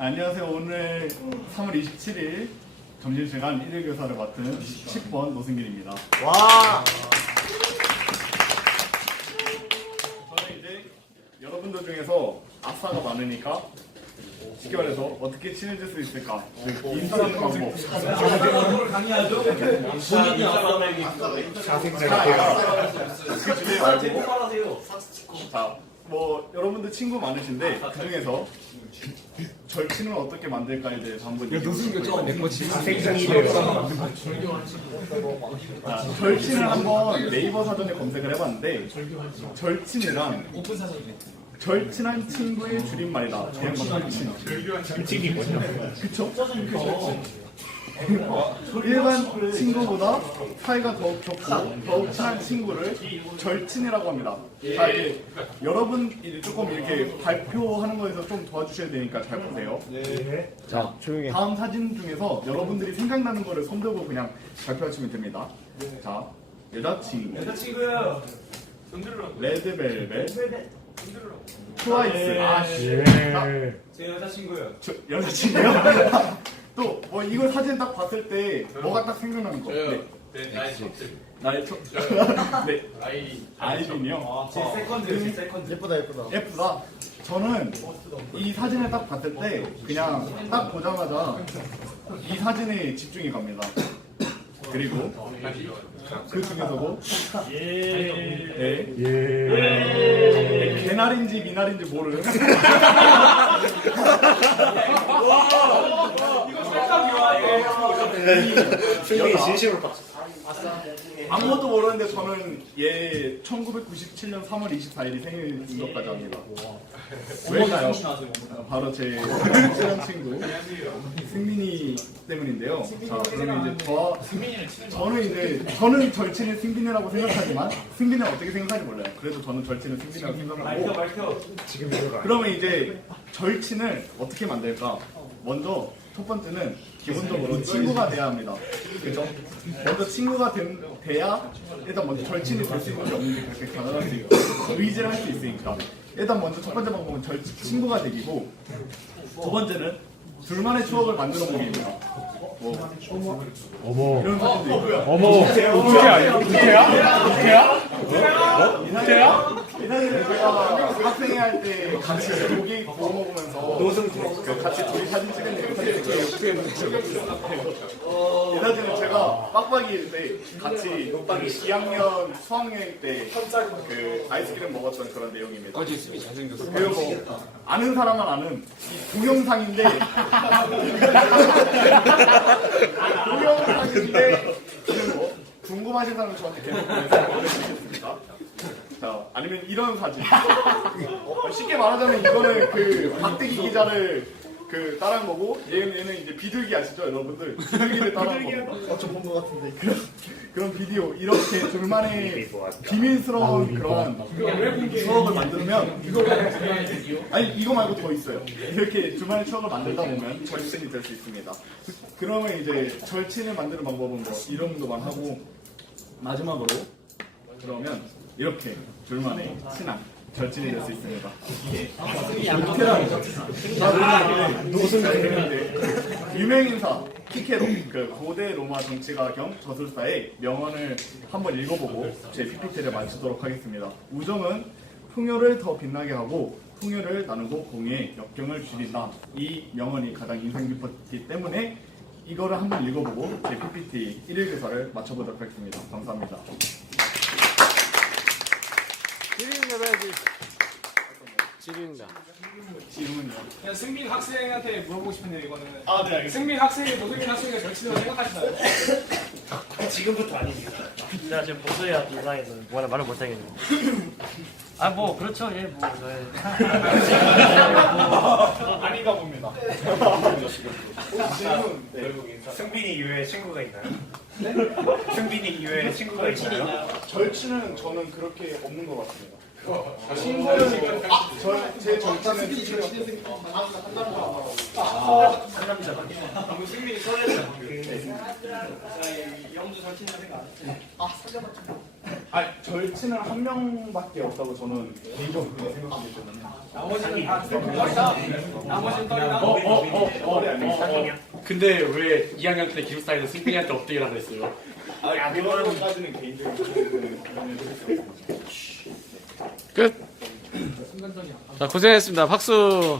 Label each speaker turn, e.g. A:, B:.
A: 안녕하세요. 오늘 3월 27일 점심 시간 1일 교사를 맡은 10번 노승길입니다.
B: 와.
A: 저는 이제 여러분들 중에서 아싸가 많으니까 쉽게 말해서 어떻게 친해질 수 있을까 그 인사하는 방법 그 주제 말고 자, 뭐 여러분들 친구 많으신데 그 중에서 절친을 어떻게 만들까에 대해서 한번 얘기해 볼게요. 자, 절친을 한번 네이버 사전에 검색을 해봤는데 절친이란 절친한 친구의 줄임말이다. 절친. 절친이 뭐죠? 그쵸? 일반 친구보다 사이가 더욱 좋고 더욱 친한 친구를 절친이라고 합니다. 자, 이제 여러분 조금 이렇게 발표하는 거에서 좀 도와주셔야 되니까 잘 보세요.
B: 자, 조용히.
A: 다음 사진 중에서 여러분들이 생각나는 거를 손들고 그냥 발표하시면 됩니다. 자, 여자친구,
C: 여자친구요. 손들으라고.
A: 레드벨벳, 트와이스, 아 씨,
C: 제 여자친구요.
A: 저, 여자친구요? 또, 뭐, 이거 사진 딱 봤을 때, 뭐가 딱 생각나는 거? 네.
C: 네, 나의 첫째.
A: 나의 첫, 네.
C: 아이.
A: 아이린이요?
C: 제 세컨드, 제 세컨드.
B: 예쁘다 예쁘다.
A: 예쁘다. 저는 이 사진을 딱 봤을 때, 그냥 딱 보자마자 이 사진에 집중이 갑니다. 그리고 그 중에서도, 네. 네, 개날인지 미날인지 모르는
B: 승민이 진심으로 박수.
A: 아무것도 모르는데 저는 얘 1997년 3월 24일이 생일인 것까지 압니다. 왜일까요? 바로 제 친한 친구 승민이 때문인데요. 자, 그러면 이제 저 저는 이제 저는 절친을 승빈이라고 생각하지만 승빈은 어떻게 생각하는지 몰라요. 그래도 저는 절친을 승빈이라고 생각하고. 그러면 이제 절친을 어떻게 만들까? 먼저 첫 번째는 기본적으로 친구가 돼야 합니다. 그죠? 먼저 친구가 된, 돼야 일단 먼저 절친이 될 수 있는지 없는지 그렇게 가능할 수 있고 의지를 할 수 있으니까 일단 먼저 첫 번째 방법은 절 친구가 되기고 두 번째는 둘만의 추억을 만들어 보기입니다. 뭐
D: 어머,
A: 이런 사진도 있고요.
D: 어머, 우태야, 우태야? 우태야?
A: 이사진은 이 사진은 제가 학생회 할때 같이 고기 구워 먹으면서 그 같이 둘이 사진 찍은 사진 이사진은 제가 빡빡이일 때 같이 2학년 수학여행 때그 아이스크림 먹었던 그런 내용입니다. 어제 습이 잘생겼어. 그리고 뭐 아는 사람만 아는 이 동영상인데 동영상인데 지금 뭐 궁금하신 사람은 저한테 계속 보내주시겠습니다. 자, 아니면 이런 사진. 어, 쉽게 말하자면 이거는 그 박대기 기자를 그 따라한 거고 얘는, 얘는 이제 비둘기 아시죠 여러분들? 비둘기를 따라한 거
B: 어좀 본 것 같은데.
A: 그런, 그런 비디오 이렇게 둘만의 비밀스러운 그런 추억을 만들면 아니 이거 말고 더 있어요. 이렇게 둘만의 추억을 만들다 보면 절친이 될 수 있습니다. 그러면 이제 절친을 만드는 방법은 뭐 이런 정도만 하고 마지막으로 그러면 이렇게 둘만의 친한 절친이 될 수 있습니다. 노승 유명 인사 키케로 그 고대 로마 정치가 겸 저술사의 명언을 한번 읽어보고 제 PPT를 마치도록 하겠습니다. 우정은 풍요를 더 빛나게 하고 풍요를 나누고 공의 역경을 줄인다. 이 명언이 가장 인상 깊었기 때문에 이거를 한번 읽어보고 제 PPT 1일 교사를 마쳐보도록 하겠습니다. 감사합니다.
B: 지린다 해야지. 지린다.
A: 질문이요.
C: 그냥 승민 학생한테 물어보고 싶은데 이거는.
A: 아, 네, 알겠습니다.
C: 승민 학생이 노승민 학생의 절친으로 생각하시나요?
E: 제가 지금 목소리가 이상해서 뭐라 말을 못하겠네요. 아뭐 그렇죠 예뭐 네.
C: 아닌가 봅니다.
D: 승빈이 이외에 친구가 있나요? 승빈이 이외에 친구가 있나요?
A: 절친은 저는 그렇게 없는 것 같습니다. 친구는 아, 저, 제 절차는
E: 승민이 설레잖아. 영주 절친다 생각 안 했지?
A: 아 절친은 한 명밖에 없다고 저는 개인적으로 생각하기 때문에
C: 나머지는 다. 나머지는 떨이다.
D: 어, 어, 어, 어,
A: 그래, 아니,
D: 어, 어. 근데 왜 2학년 때 기숙사에서 승빈이한테 엎드기라고 했어요?
A: 아 그런 것까지는 개인적으로 생각을
B: 끝. 자 고생했습니다. 박수.